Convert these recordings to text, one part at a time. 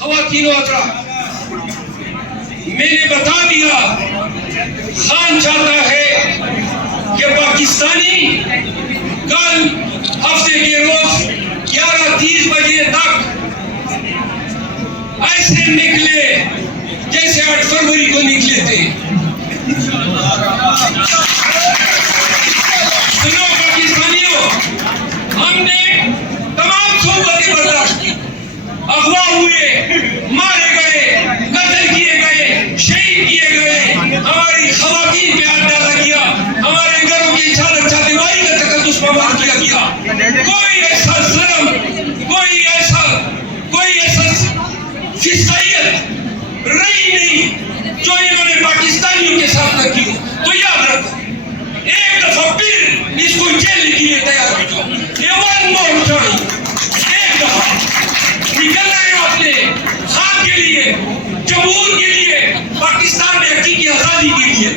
خواتین و حضرات، میں نے بتا دیا خان چاہتا ہے کہ پاکستانی کل ہفتے کے روز 11:30 بجے تک ایسے نکلے جیسے 8 فروری کو نکلے تھے. سنو پاکستانیوں، ہم نے تمام صحبتیں برداشت کی، اغوا ہوئے، مارے گئے، قتل کیے گئے، شہید کیے گئے، ہماری خواتین پہ ہاتھ ڈالا گیا، ہمارے گھروں کی چھادر چاردیواری کا تقدس پامال کیا گیا. کوئی ایسا ظلم، کوئی ایسا فسائیت رہی نہیں جو انہوں نے پاکستانیوں کے ساتھ نہ کی ہو. تو یاد رکھو، ایک دفعہ پھر اس کو جیل کے لیے تیار ہو جاؤ. یہ ون مور ٹائم، ایک دفعہ نکلنا ہے آپ نے خاک کے لیے، جمہور کے لیے، پاکستان میں حقیقی آزادی کے لیے.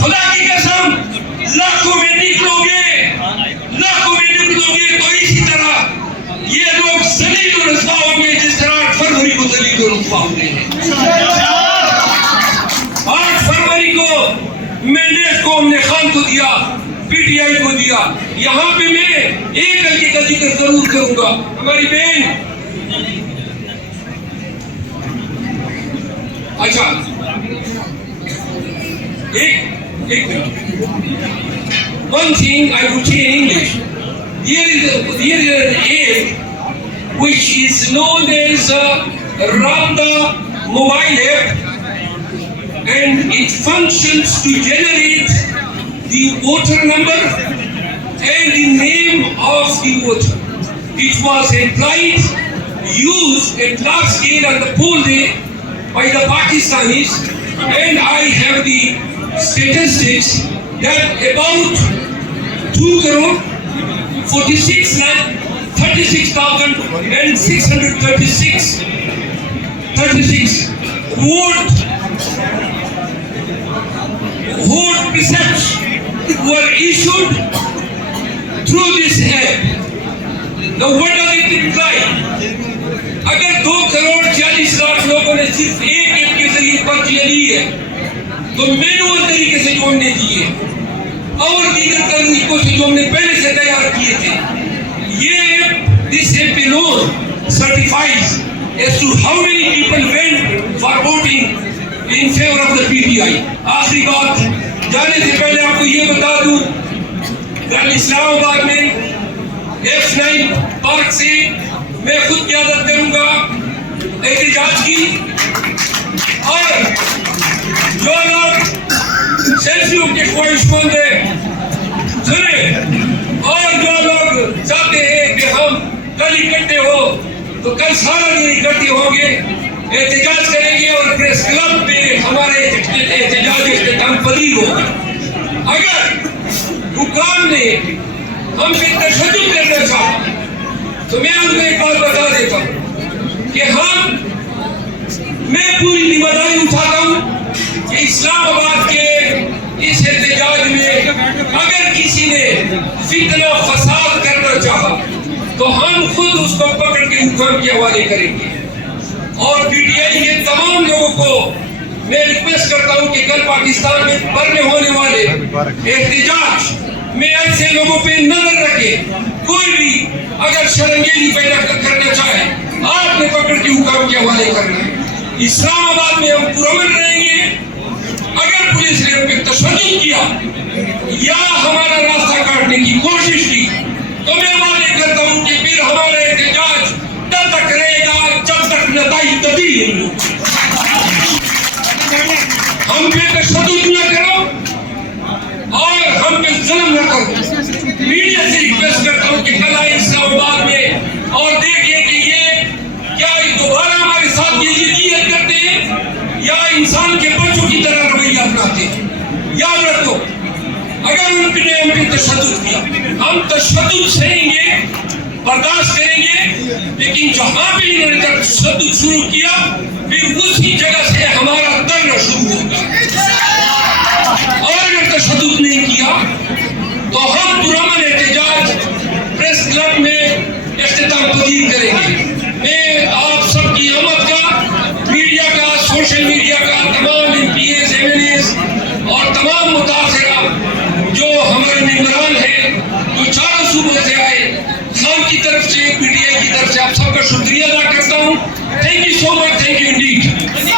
خدا کی قسم، لاکھوں میں نکلو گے تو اسی طرح یہ لوگ ذلیل و رسوا ہوں گے جس طرح 8 فروری کو ذلیل و رسوا ہوئے ہیں. 8 فروری کو مینڈیٹ کو ہم نے خان کو دیا، پی ٹی آئی کو دیا. یہاں پہ میں ایک علی کا ذکر ضرور کروں گا. ہماری بہن، اچھا ایک one thing I would say in English. Here is an app which is known as Rabda mobile app, and it functions to generate the voter number and the name of the voter. It was applied, used at large scale on the poll day by the Pakistanis, and I have the statistics that about 2,46,36,636 vote receipts were issued through this app. Now what does it imply? اگر 2,40,00,000 لوگوں نے صرف ایک app کے ذریعے پرچیاں لی ہے تو مینوئل طریقے سے جو ہم نے دیے اور دیگر طریقوں سے جو ہم نے پہلے سے تیار کیے تھے، یہ app this app alone certifies as to how many people went for voting in favor of the PTI. آخری بات جانے سے پہلے آپ کو یہ بتا دوں، اسلام آباد میں F9 پارک سے میں خود قیادت کروں گا احتجاج کی، اور جو لوگ سیلفیوں کے خواہش مند ہیں سنیں، اور جو لوگ چاہتے ہیں کہ ہم کل اکٹھے ہو تو کل سارا دن اکٹھے ہوں گے، احتجاج کریں گے اور پریس کلب میں ہمارے احتجاج اختتام پذیر ہوگا. اگر حکام نے ہم پہ تشدد کرنا چاہا تو میں ان کو ایک بات بتا دیتا ہوں کہ میں پوری ذمہ داری اٹھاتا ہوں کہ اسلام آباد کے اس احتجاج میں اگر کسی نے فتنہ فساد کرنا چاہا تو ہم خود اس کو پکڑ کے حکام کے حوالے کریں گے. اور پی ٹی آئی کے تمام لوگوں کو میں ریکویسٹ کرتا ہوں کہ کل پاکستان میں بھرنے ہونے والے احتجاج میں ایسے لوگوں پہ نظر رکھے. کوئی بھی اگر شرنگیزی پیدا کرنا چاہے آپ نے پکڑ کے حکام کے حوالے کرنا ہے. اسلام آباد میں ہم پرامن رہیں گے. اگر پولیس نے ہم پہ تشدد کیا یا ہمارا راستہ کاٹنے کی کوشش کی تو میں وعدے کرتا ہوں کہ پھر ہمارا احتجاج تب تک رہے گا جب تک نتائج تبدیل نہیں ہو. ہم پہ تشدد نہ کرو اور ہم پہ ظلم نہ کرو. میڈیا سے ریکویسٹ کرتا ہوں کہ کل آئے اسلام آباد میں اور دیکھیں کہ یہ کیا دوبارہ ہمارے ساتھ یہ جدیت کرتے ہیں یا انسان کے بچوں کی طرح رویہ اپناتے ہیں. یاد رکھو، اگر ان نے ہم پہ تشدد کیا ہم تشدد سہیں گے، برداشت کریں گے، لیکن جہاں پہ انہوں نے تشدد شروع کیا پھر اسی جگہ سے ہمارا دھرنا شروع ہوگا. اور اگر تشدد نہیں کیا تو ہم پرامن احتجاج پریس کلب میں اختتام پذیر کریں گے. میں آپ سب کی آمد کا آپ سب کا شکریہ ادا کرتا ہوں. Thank you so much. Thank you indeed.